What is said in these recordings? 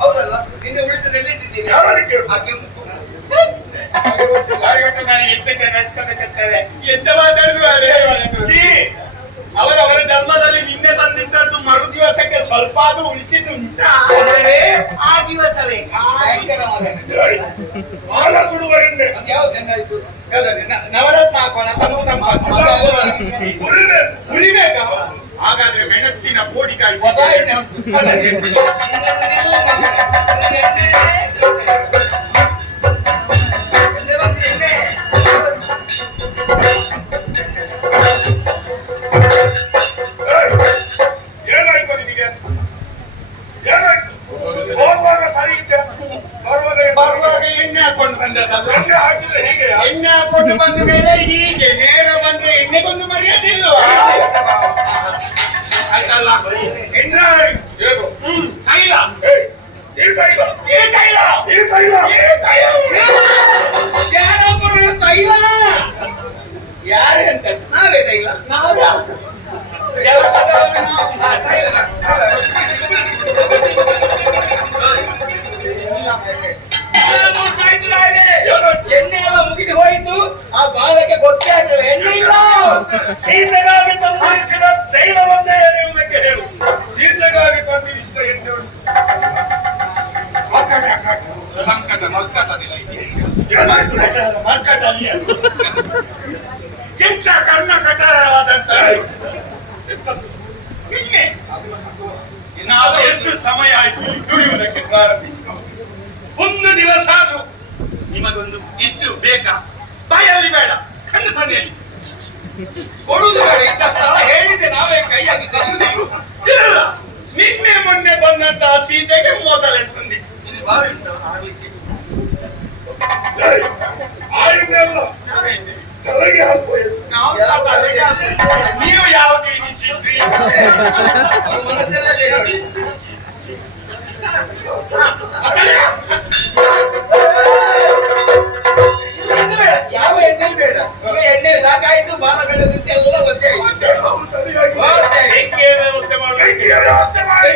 ಹೌದಲ್ಲ, ನಿನ್ನೆ ಉಳಿತದಲ್ಲಿ ಇಟ್ಟಿದ್ದೀನಿ. ಎಂತ ಮಾತಾಡುವ ಅವರವರ ಧರ್ಮದಲ್ಲಿ ನಿನ್ನೆ ತಂದಿದ್ದದ್ದು ಮರು ದಿವಸಕ್ಕೆ ಸ್ವಲ್ಪ ಅದು ಉಳಿಸಿದ್ದು ಉಂಟಾ? ಆ ದಿವಸವೇ ನವರತ್ನ ಹಾಕೋಣ, ಉರಿಬೇಕಾ? ಹಾಗಾದ್ರೆ ಮೆಣಸಿನ ಪೋಡಿ ಕಾಯಿ ಏನಾಯ್ತು ನಿನಗೆ? ಏನಾಯ್ತು? ಹೋಗುವಾಗ ಸರಿ ಇದ್ದೆ, ಬರುವಾಗ ಎಣ್ಣೆ ಹಾಕೊಂಡು ಬಂದದ್ದು. ಎಣ್ಣೆ ಹಾಕಿದ್ರೆ ಹೀಗೆ? ಎಣ್ಣೆ ಹಾಕೊಂಡು ಬಂದ ಮೇಲೆ ಹೀಗೆ ನೇರ ಬಂದ್ರೆ ಎಣ್ಣೆಗೊಂದು ಮರ್ಯಾದಿಲ್ವಾ? ಆಯ್ತಲ್ಲ, ಎಣ್ಣೆ ಹೇಗೋ ತೈಲ, ಈ ತೈಲ, ಈ ತೈಲ, ಈ ತೈಲ, ಈ ತೈಲ, ಯಾರೊಬ್ಬರು ತೈಲ, ಯಾರೇ ಅಂತ ನಾವೇ ತೈಲ, ನಾವೇ ಎಣ್ಣೆ ಎಲ್ಲ ಮುಗಿದು ಹೋಯಿತು. ಆ ಬಾಲಕ್ಕೆ ಗೊತ್ತೇ ಆಗಲಿಲ್ಲ, ಎಣ್ಣೆ ಇಲ್ಲ. ಶೀತಗಾಗಿ ತಂದಿರಿಸಿದ ತೈಲವನ್ನೇ ಎರೆಯುವುದಕ್ಕೆ ಹೇಳು. ಶೀತಗಾಗಿ ತಂದಿರಿಸಿದ ಎಣ್ಣೆ ಚಿಂತ ಕರ್ಣ ಕಟಾರವಾದಂತ ನಿನ್ನೆ ನಾವು ಎಷ್ಟು ಸಮಯ ಆಯ್ತು ದುಡಿಯುವುದಕ್ಕೆ ಪ್ರಾರಂಭಿಸಿದ. ಒಂದು ದಿವಸ ಆದ್ರೂ ನಿಮಗೊಂದು ಇಷ್ಟು ಬೇಕಾ? ಬಾಯಲ್ಲಿ ಬೇಡ, ಕಣ್ಣು ಸನ್ನೆಯಲ್ಲಿ ಕೊಡುವುದು ಬೇಡ. ಇಂಥ ಸ್ಥಳ ಹೇಳಿದ್ದೆ ನಾವೇ ಕೈಯಾಗಿ ತೆಗೆಯುವುದಿಲ್ಲ. ನಿನ್ನೆ ಮೊನ್ನೆ ಬಂದಂತಹ ಸೀತೆಗೆ ಮೊದಲೇ ತಂದೆ ಇಲ್ಲಿ ಬಾವಿ ಉಂಟು ಆಡ್ಲಿಕ್ಕೆ. ನೀವು ಯಾವ್ದು ಎಣಿಸಿದ್ರಿ? ಯಾವ ಎಣ್ಣೆ ಬೇಡ, ಈಗ ಎಣ್ಣೆ ಸಾಕಾಯ್ತು. ಬಾಣ ಬೆಳೆದಂತೆ ಎಲ್ಲ ಒದ್ದೆ ಆಯ್ತು. ಬೆಂಕಿಯ ವ್ಯವಸ್ಥೆ ಮಾಡಿ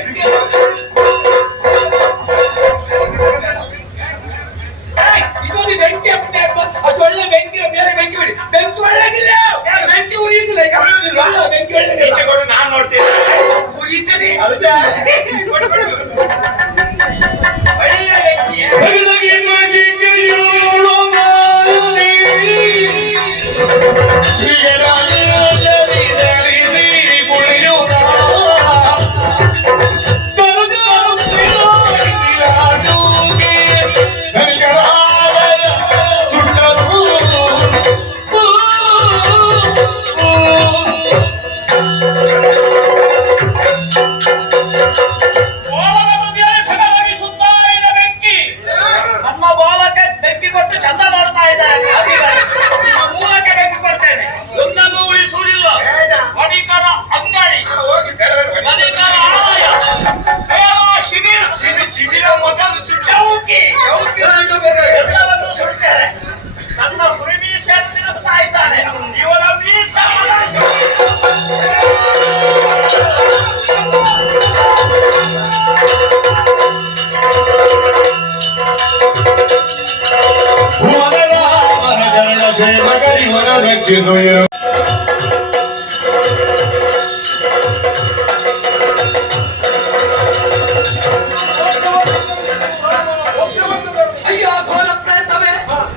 ಇದೊಂದು ಬೆಂಕಿ ಹಾಕ್ಬಿಟ್ಟೆ ಅಪ್ಪ. ಅದು ಒಳ್ಳೆ ಬೆಂಕಿ, ಬೇರೆ ಬೆಂಕಿ ಬಿಡಿ. ಬೆಂಕಿ ಒಳ್ಳೆದಿಲ್ಲ, ಬೆಂಕಿ ಉರಿಯುತ್ತಿಲ್ಲ. ಈಗ ಬೆಂಕಿ ಒಳ್ಳೆ ಕೊಡು, ನಾನು ನೋಡ್ತೀನಿ. ಉರಿಯುತ್ತದೆ ಒಳ್ಳೆ ಬೆಂಕಿ.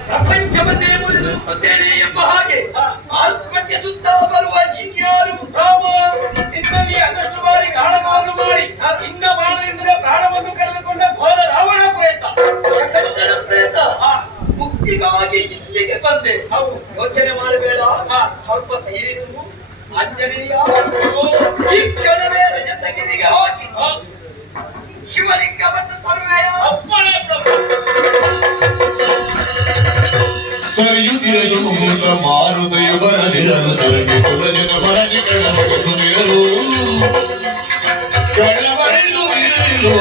ಪ್ರಪಂಚವನ್ನೇ ಮುರಿದು ನುಗ್ಗುತ್ತೇನೆ ಎಂಬ ಹಾಗೆ ಆತ್ಮಹತ್ಯೆ ಸುತ್ತ ಬರುವ ನೀನ್ಯಾರು? ನಿನ್ನಲ್ಲಿ ಅದಷ್ಟು ಬಾರಿ ಕಾರಣಗಳನ್ನು ಮಾಡಿ ಇನ್ನ ಬಾಣದಿಂದಲೇ ಪ್ರಾಣವನ್ನು ಕಳೆದುಕೊಂಡ ಘೋರ ರಾವಣ ಪ್ರೇತ, ಪ್ರೇತ ಮುಕ್ತಿಗಾಗಿ ಇಲ್ಲಿಗೆ ಬಂದೆ. ಯೋಚನೆ ಮಾಡಬೇಡ, ಸ್ವಲ್ಪ ಧೈರ್ಯವು ಆಂಜನೇಯ. ಈ ಕ್ಷಣವೇ ರಜತಗಿರಿಗೆ ಹೋಗಿ ಶಿವಲಿಂಗವನ್ನು ತರುವೆಯ ಅಪ್ಪಣೆ ಪ್ರಭು. ಸರಿಯುತ್ತಿರಯುವುದ ಮಾರುದಯ ಬರದಿರಲು ತರಗೆ ಕುಲಜನ ಬರದಿ ಕಳವಡಿದು ನಿರಲು ಕಳವಡಿದು ನಿರಲು.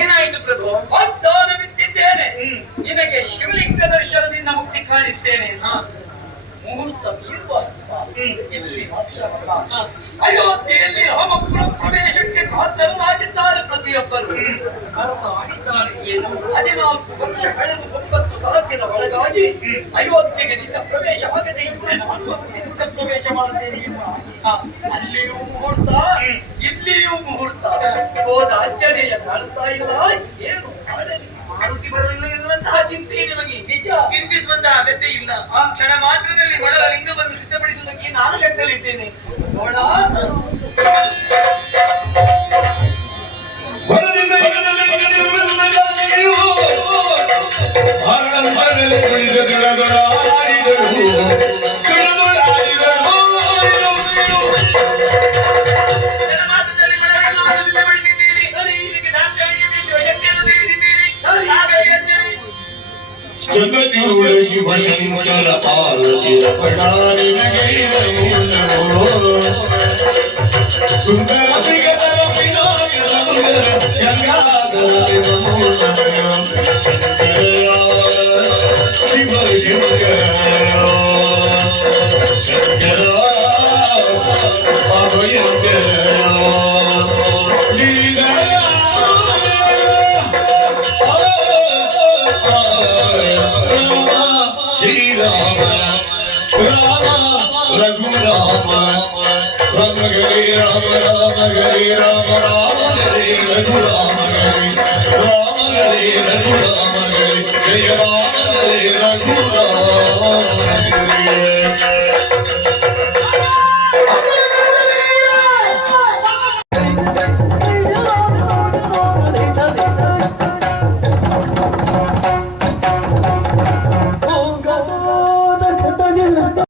ಏನಾಯಿತು ಪ್ರಭು? ಮುಹೂರ್ತ ಮೀರುವಾಗ ಇಲ್ಲಿ ಅಯೋಧ್ಯೆಯಲ್ಲಿ ರಾಮ ಪ್ರವೇಶಕ್ಕೆ ಕಾತರರಾಗಿದ್ದಾರೆ ಪ್ರತಿಯೊಬ್ಬರು. ಕರ್ಮ ಆಗಿದ್ದಾರೆ ಏನು 14 ವರ್ಷ ಕಳೆದು 9 ತಾಸಿನ ಒಳಗಾಗಿ ಅಯೋಧ್ಯೆಗೆ ನಿನ್ನ ಪ್ರವೇಶ ಆಗದೆ ಇದ್ರೆ ನಾನು ಭಕ್ತಿಯಿಂದ ಪ್ರವೇಶ ಮಾಡುತ್ತೇನೆ ಎಂಬ ಅಲ್ಲಿಯೂ ಮುಹೂರ್ತ ಇಲ್ಲಿಯೂ ಮುಹೂರ್ತ. ಹೋದ ಆಂಜನೇಯ ಕಾಣ್ತಾ ಇಲ್ಲ, ಏನು ಮಾಡಲಿ? ಮಾರುತಿ ಬರಲಿಲ್ಲ ಎನ್ನುವಂತಹ ಚಿಂತೆ ನಿಮಗೆ ನಿಜ. ಚಿಂತಿಸುವಂತಹ ಅಗತ್ಯ ಇಲ್ಲ. ಆ ಕ್ಷಣ ಮಾತ್ರದಲ್ಲಿ ಒಳಗ ಲಿಂಗವನ್ನು ಸಿದ್ಧಪಡಿಸುವುದಕ್ಕೆ ನಾನು ಶಕ್ತಲಿದ್ದೇನೆ. ನೋಡ ವರದಿಂದ ವರದಲ್ಲಿ ಮಗನಿರುವುದನ್ನು ಜಾನಕಿಯು ಮರಣ ಮರದಲ್ಲಿ ಕುಳಿತ ದೊಡದೊಡ ಆಡಿದಳು. ನನ್ನ ಮಾತ್ರದಲ್ಲಿ ಒಳಗನ್ನು ಸಿದ್ಧಪಡಿಸಿದ್ದೀರಿ. ಇದಕ್ಕೆ ದಾಕ್ಷಾಯಿಣಿಯ ಶಿವಶಕ್ತಿಯನ್ನು ತಿಳಿಸಿದ್ದೀರಿ. ಹಾಗಾಗಿ ಅಂತೇಳಿ ಜಗದ್ಗುರುಳ ಶಿವ ಶಂಕರ ಪಾರ್ವತಿ ಸುಂದರ ವಿಗತರ ವಿನಾಯಕರ ಗಂಗಾಧರ ಶಿವ ಶಂಕರ ಶಂಕರ ಅಭಯಂಕರ ಶ್ರೀರಾಮ ರಾಮ ರಘುರಾಮ ರಾಮ ಗರಿ ರಾಮ ರಾಮ ಗರಿ ರಾಮ ರಾಮ ಗರಿ ರಘುರಾಮ ಗರಿ